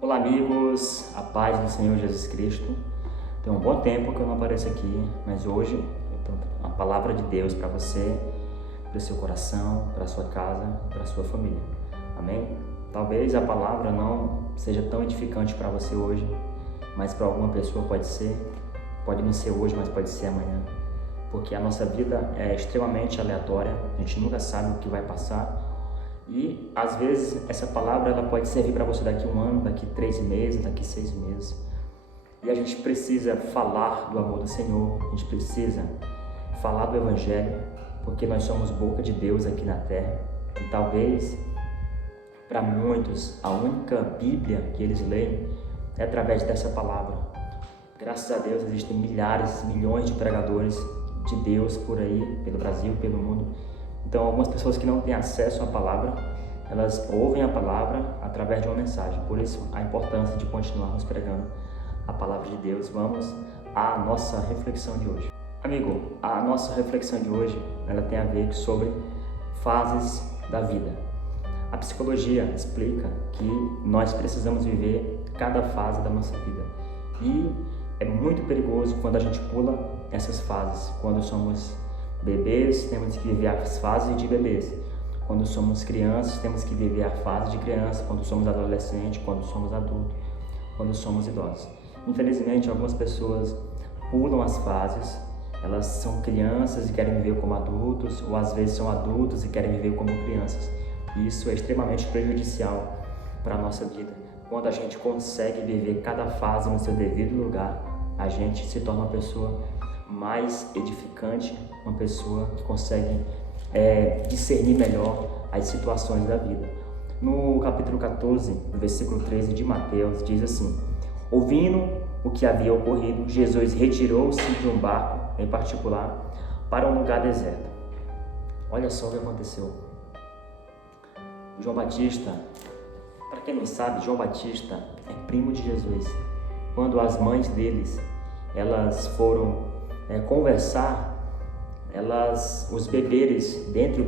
Olá amigos, a paz do Senhor Jesus Cristo. Tem um bom tempo que eu não apareço aqui, mas hoje eu tenho uma palavra de Deus para você, para o seu coração, para a sua casa, para a sua família. Amém? Talvez a palavra não seja tão edificante para você hoje, mas para alguma pessoa pode ser. Pode não ser hoje, mas pode ser amanhã. Porque a nossa vida é extremamente aleatória, a gente nunca sabe o que vai passar. E às vezes essa palavra ela pode servir para você daqui 1 ano, daqui 3 meses, daqui 6 meses. E a gente precisa falar do amor do Senhor, a gente precisa falar do Evangelho, porque nós somos boca de Deus aqui na terra. E talvez para muitos a única Bíblia que eles leem é através dessa palavra. Graças a Deus existem milhares, milhões de pregadores de Deus por aí, pelo Brasil, pelo mundo. Então, algumas pessoas que não têm acesso à palavra, elas ouvem a palavra através de uma mensagem. Por isso, a importância de continuarmos pregando a palavra de Deus. Vamos à nossa reflexão de hoje. Amigo, a nossa reflexão de hoje, ela tem a ver sobre fases da vida. A psicologia explica que nós precisamos viver cada fase da nossa vida. E é muito perigoso quando a gente pula essas fases. Quando somos bebês, temos que viver as fases de bebês. Quando somos crianças, temos que viver a fase de criança. Quando somos adolescentes, quando somos adultos, quando somos idosos. Infelizmente, algumas pessoas pulam as fases. Elas são crianças e querem viver como adultos, ou às vezes são adultos e querem viver como crianças. E isso é extremamente prejudicial para a nossa vida. Quando a gente consegue viver cada fase no seu devido lugar, a gente se torna uma pessoa mais edificante, uma pessoa que consegue discernir melhor as situações da vida. No capítulo 14, no versículo 13 de Mateus, diz assim: ouvindo o que havia ocorrido, Jesus retirou-se de um barco em particular para um lugar deserto. Olha só o que aconteceu. João Batista, para quem não sabe, João Batista é primo de Jesus. Quando as mães deles, elas foram conversar, os bebês dentro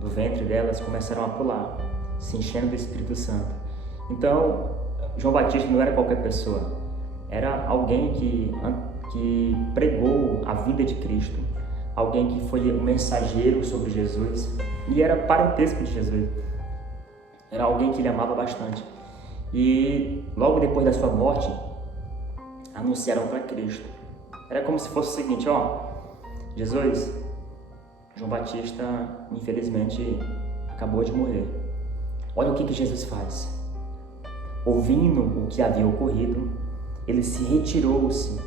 do ventre delas começaram a pular, se enchendo do Espírito Santo. Então, João Batista não era qualquer pessoa, era alguém que pregou a vida de Cristo, alguém que foi um mensageiro sobre Jesus e era parentesco de Jesus, era alguém que ele amava bastante. E logo depois da sua morte, anunciaram para Cristo. Era como se fosse o seguinte: Jesus, João Batista, infelizmente, acabou de morrer. Olha o que Jesus faz. Ouvindo o que havia ocorrido, ele se retirou-se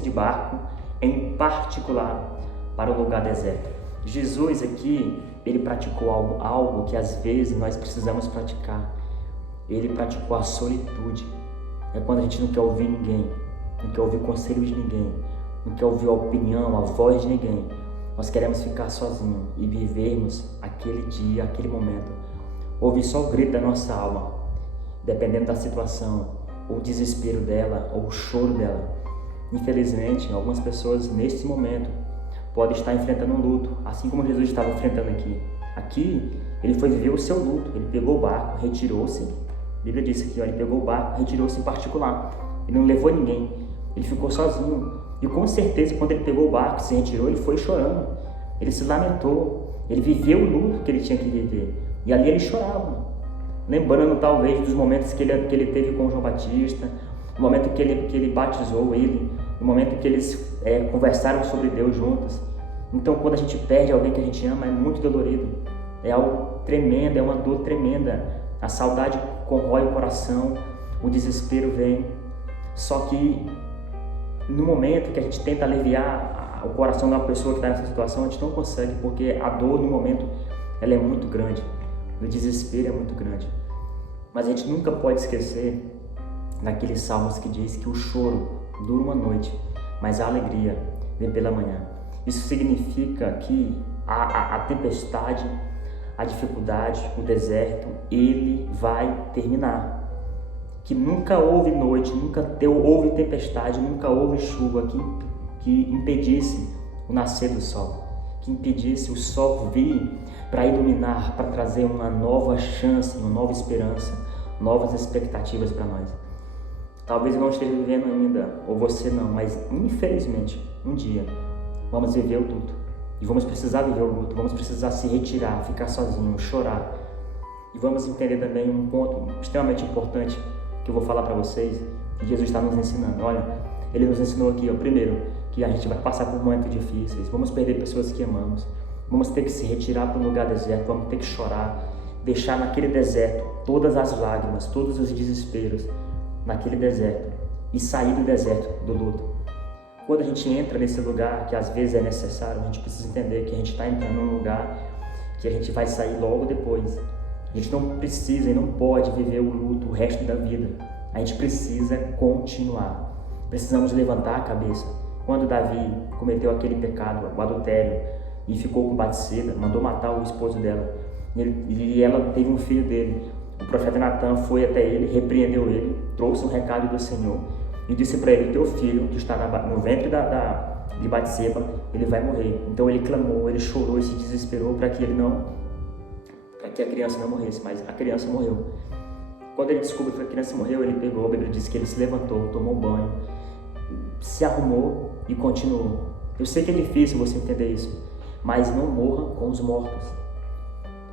de barco, em particular, para um lugar deserto. Jesus aqui, ele praticou algo que às vezes nós precisamos praticar. Ele praticou a solitude. É quando a gente não quer ouvir ninguém, não quer ouvir conselho de ninguém, não quer ouvir a opinião, a voz de ninguém. Nós queremos ficar sozinhos e vivermos aquele dia, aquele momento. Ouvir só o grito da nossa alma, dependendo da situação, ou o desespero dela, ou o choro dela. Infelizmente, algumas pessoas nesse momento podem estar enfrentando um luto, assim como Jesus estava enfrentando aqui. Aqui, ele foi viver o seu luto, ele pegou o barco, retirou-se. A Bíblia diz aqui, ele pegou o barco, retirou-se em particular. Ele não levou ninguém, ele ficou sozinho. E com certeza, quando ele pegou o barco, se retirou, ele foi chorando. Ele se lamentou, ele viveu o luto que ele tinha que viver. E ali ele chorava, lembrando talvez dos momentos que ele teve com João Batista, o momento que ele batizou ele, o momento que eles conversaram sobre Deus juntos. Então, quando a gente perde alguém que a gente ama, é muito dolorido. É algo tremendo, é uma dor tremenda. A saudade corrói o coração, o desespero vem. Só que no momento que a gente tenta aliviar o coração de uma pessoa que está nessa situação, a gente não consegue, porque a dor no momento ela é muito grande, o desespero é muito grande. Mas a gente nunca pode esquecer daqueles salmos que diz que o choro dura uma noite, mas a alegria vem pela manhã. Isso significa que a tempestade, a dificuldade, o deserto, ele vai terminar. Que nunca houve noite, nunca houve tempestade, nunca houve chuva que impedisse o nascer do sol, que impedisse o sol vir para iluminar, para trazer uma nova chance, uma nova esperança, novas expectativas para nós. Talvez eu não esteja vivendo ainda, ou você não, mas infelizmente, um dia, vamos viver o luto. E vamos precisar viver o luto, vamos precisar se retirar, ficar sozinho, chorar. E vamos entender também um ponto extremamente importante que eu vou falar para vocês, que Jesus está nos ensinando. Olha, Ele nos ensinou aqui, primeiro, que a gente vai passar por momentos difíceis, vamos perder pessoas que amamos, vamos ter que se retirar para um lugar deserto, vamos ter que chorar, deixar naquele deserto todas as lágrimas, todos os desesperos naquele deserto e sair do deserto do luto. Quando a gente entra nesse lugar, que às vezes é necessário, a gente precisa entender que a gente está entrando num lugar que a gente vai sair logo depois. A gente não precisa e não pode viver o luto o resto da vida. A gente precisa continuar. Precisamos levantar a cabeça. Quando Davi cometeu aquele pecado, o adultério, e ficou com Batseba, mandou matar o esposo dela, e ela teve um filho dele. O profeta Natan foi até ele, repreendeu ele, trouxe um recado do Senhor e disse para ele: teu filho que está no ventre de Batseba, ele vai morrer. Então ele clamou, ele chorou e se desesperou para que a criança não morresse, mas a criança morreu. Quando ele descobriu que a criança morreu, ele pegou, a Bíblia diz que ele se levantou, tomou banho, se arrumou e continuou. Eu sei que é difícil você entender isso, mas não morra com os mortos.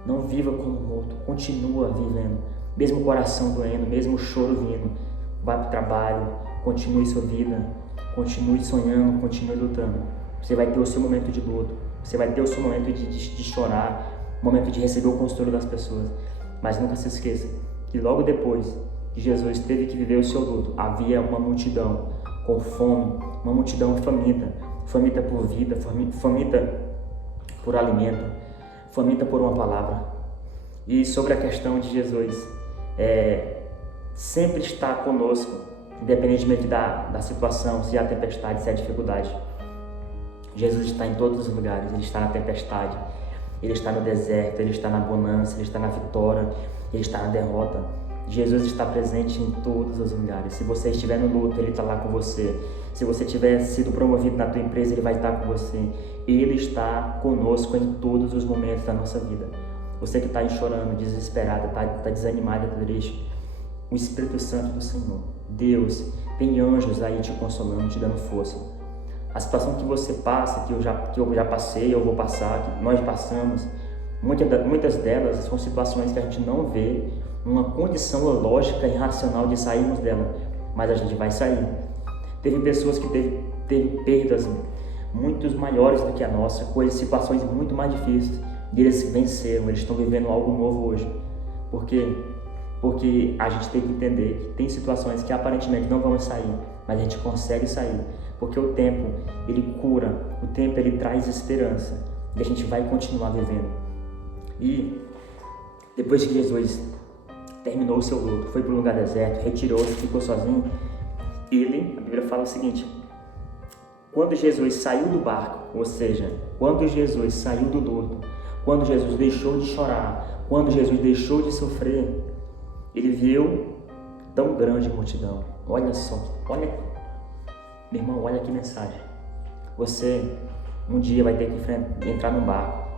Não viva como morto, continua vivendo. Mesmo o coração doendo, mesmo o choro vindo, vá para o trabalho, continue sua vida, continue sonhando, continue lutando. Você vai ter o seu momento de luto, você vai ter o seu momento de chorar, o momento de receber o consolo das pessoas. Mas nunca se esqueça que logo depois que Jesus teve que viver o seu luto, havia uma multidão com fome, uma multidão faminta por vida, faminta por alimento, faminta por uma palavra. E sobre a questão de Jesus, sempre está conosco, independentemente da situação, se há tempestade, se há dificuldade. Jesus está em todos os lugares, Ele está na tempestade, Ele está no deserto, Ele está na bonança, Ele está na vitória, Ele está na derrota. Jesus está presente em todos os lugares. Se você estiver no luto, Ele está lá com você. Se você tiver sido promovido na tua empresa, Ele vai estar com você. Ele está conosco em todos os momentos da nossa vida. Você que está aí chorando, desesperado, está desanimado, está triste, o Espírito Santo do Senhor, Deus, tem anjos aí te consolando, te dando força. A situação que você passa, que eu já passei, eu vou passar, que nós passamos, muitas delas são situações que a gente não vê uma condição lógica e racional de sairmos dela, mas a gente vai sair. Teve pessoas que teve perdas muito maiores do que a nossa, situações muito mais difíceis, e eles venceram, eles estão vivendo algo novo hoje. Por quê? Porque a gente tem que entender que tem situações que aparentemente não vamos sair, mas a gente consegue sair, porque o tempo, ele cura, o tempo, ele traz esperança, e a gente vai continuar vivendo. E depois que Jesus terminou o seu luto, foi para um lugar deserto, retirou-se, ficou sozinho, a Bíblia fala o seguinte: quando Jesus saiu do barco, ou seja, quando Jesus saiu do luto, quando Jesus deixou de chorar, quando Jesus deixou de sofrer, Ele viu tão grande multidão. Olha só, olha, meu irmão, olha que mensagem. Você um dia vai ter que entrar num barco,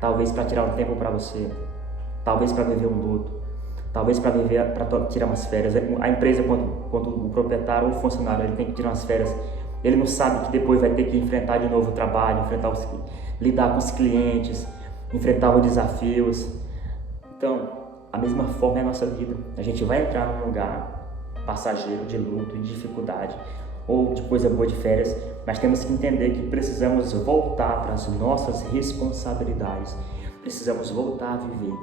talvez para tirar um tempo para você, talvez para viver um luto, talvez para tirar umas férias. A empresa, quando o proprietário ou o funcionário, ele tem que tirar umas férias, ele não sabe que depois vai ter que enfrentar de novo o trabalho, lidar com os clientes, enfrentar os desafios. Então, a mesma forma é a nossa vida. A gente vai entrar num lugar passageiro de luto, de dificuldade, ou de coisa boa de férias, mas temos que entender que precisamos voltar para as nossas responsabilidades. Precisamos voltar a viver.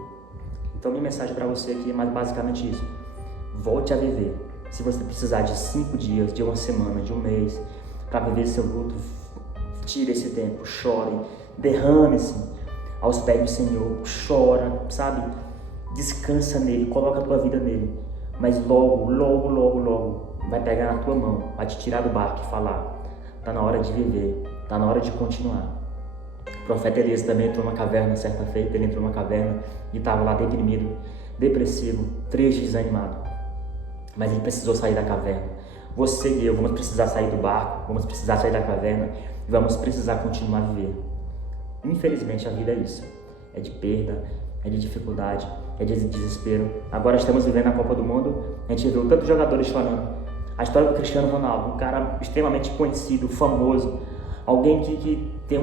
Então, minha mensagem para você aqui é mais basicamente isso. Volte a viver. Se você precisar de 5 dias, de uma semana, de um mês, para viver seu luto, tire esse tempo, chore, derrame-se aos pés do Senhor, chora, sabe? Descansa nele, coloca a tua vida nele, mas logo vai pegar na tua mão, vai te tirar do barco e falar: tá na hora de viver, tá na hora de continuar. O profeta Elias também entrou numa caverna certa feita, ele entrou numa caverna e estava lá deprimido, depressivo, triste, desanimado, mas ele precisou sair da caverna. Você e eu vamos precisar sair do barco, vamos precisar sair da caverna e vamos precisar continuar a viver. Infelizmente a vida é isso, é de perda, é de dificuldade, é de desespero. Agora estamos vivendo a Copa do Mundo, a gente viu tantos jogadores chorando. A história do Cristiano Ronaldo, um cara extremamente conhecido, famoso, alguém que tem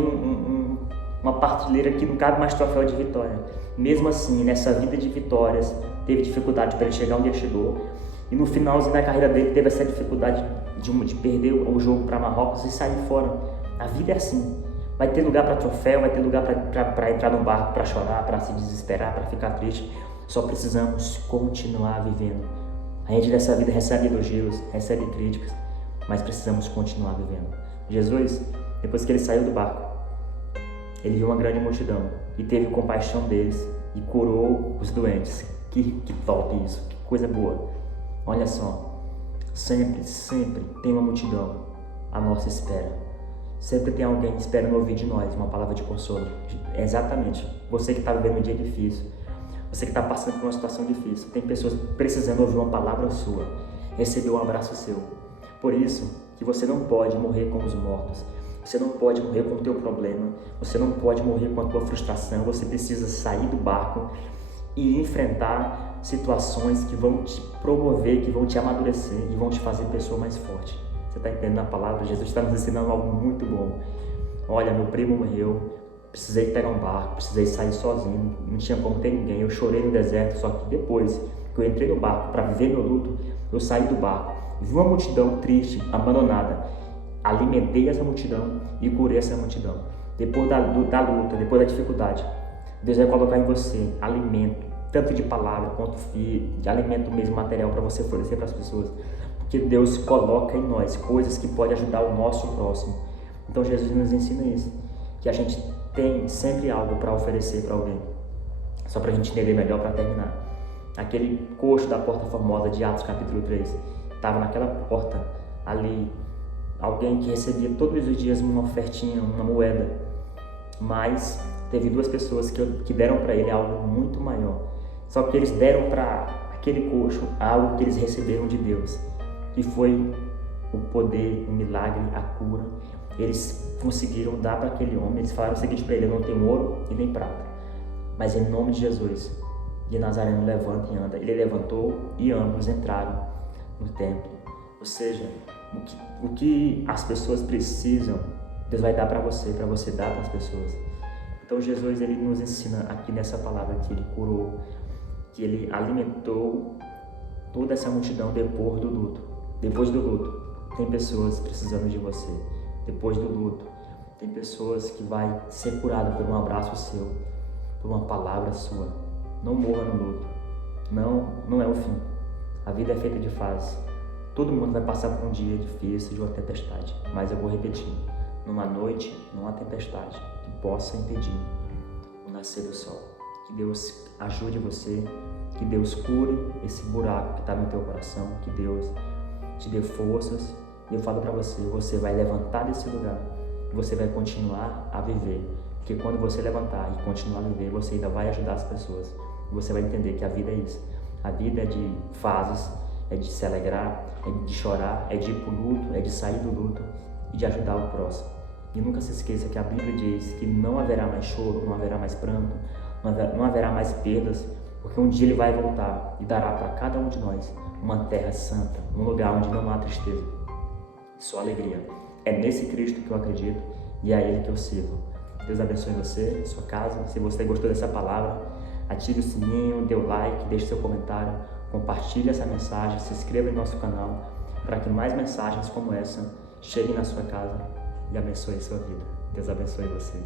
uma prateleira que não cabe mais troféu de vitória. Mesmo assim, nessa vida de vitórias, teve dificuldade para ele chegar onde ele chegou. E no finalzinho da carreira dele, teve essa dificuldade de perder o jogo para Marrocos e sair fora. A vida é assim. Vai ter lugar para troféu, vai ter lugar para entrar no barco, para chorar, para se desesperar, para ficar triste. Só precisamos continuar vivendo. A gente dessa vida recebe elogios, recebe críticas, mas precisamos continuar vivendo. Jesus, depois que ele saiu do barco, ele viu uma grande multidão e teve compaixão deles e curou os doentes. Que top isso, que coisa boa. Olha só, sempre tem uma multidão à nossa espera. Sempre tem alguém esperando ouvir de nós uma palavra de consolo. Exatamente, você que está vivendo um dia difícil, você que está passando por uma situação difícil, tem pessoas precisando ouvir uma palavra sua, receber um abraço seu. Por isso que você não pode morrer como os mortos. Você não pode morrer com o teu problema, você não pode morrer com a tua frustração, você precisa sair do barco e enfrentar situações que vão te promover, que vão te amadurecer e vão te fazer pessoa mais forte. Você está entendendo a palavra? Jesus está nos ensinando algo muito bom. Olha, meu primo morreu, precisei pegar um barco, precisei sair sozinho, não tinha como ter ninguém, eu chorei no deserto, só que depois que eu entrei no barco para viver meu luto, eu saí do barco, vi uma multidão triste, abandonada, alimentei essa multidão e curei essa multidão. Depois da luta, depois da dificuldade, Deus vai colocar em você alimento, tanto de palavra quanto de alimento mesmo, material, para você oferecer para as pessoas. Porque Deus coloca em nós coisas que podem ajudar o nosso próximo. Então Jesus nos ensina isso, que a gente tem sempre algo para oferecer para alguém. Só para a gente entender melhor, para terminar. Aquele coxo da porta formosa de Atos capítulo 3, estava naquela porta ali, alguém que recebia todos os dias uma ofertinha, uma moeda, mas teve duas pessoas que deram para ele algo muito maior. Só que eles deram para aquele coxo algo que eles receberam de Deus, que foi o poder, o milagre, a cura. Eles conseguiram dar para aquele homem. Eles falaram o seguinte para ele: eu não tenho ouro e nem prata, mas em nome de Jesus de Nazareno, levanta e anda. Ele levantou e ambos entraram no templo. Ou seja, o que as pessoas precisam, Deus vai dar para você dar para as pessoas. Então Jesus, ele nos ensina aqui nessa palavra que ele curou, que ele alimentou toda essa multidão depois do luto. Depois do luto, tem pessoas precisando de você. Depois do luto, tem pessoas que vai ser curada por um abraço seu, por uma palavra sua. Não morra no luto. Não é o fim. A vida é feita de fases. Todo mundo vai passar por um dia difícil, de uma tempestade. Mas eu vou repetir: numa noite, não há tempestade que possa impedir o nascer do sol. Que Deus ajude você, que Deus cure esse buraco que está no teu coração, que Deus te dê forças. E eu falo para você, você vai levantar desse lugar, você vai continuar a viver. Porque quando você levantar e continuar a viver, você ainda vai ajudar as pessoas. E você vai entender que a vida é isso. A vida é de fases, é de se alegrar, é de chorar, é de ir para o luto, é de sair do luto e de ajudar o próximo. E nunca se esqueça que a Bíblia diz que não haverá mais choro, não haverá mais pranto, não haverá mais perdas, porque um dia Ele vai voltar e dará para cada um de nós uma terra santa, um lugar onde não há tristeza, só alegria. É nesse Cristo que eu acredito e é a Ele que eu sirvo. Deus abençoe você, sua casa. Se você gostou dessa palavra, ative o sininho, dê o like, deixe seu comentário, compartilhe essa mensagem, se inscreva em nosso canal para que mais mensagens como essa cheguem na sua casa e abençoe a sua vida. Deus abençoe você.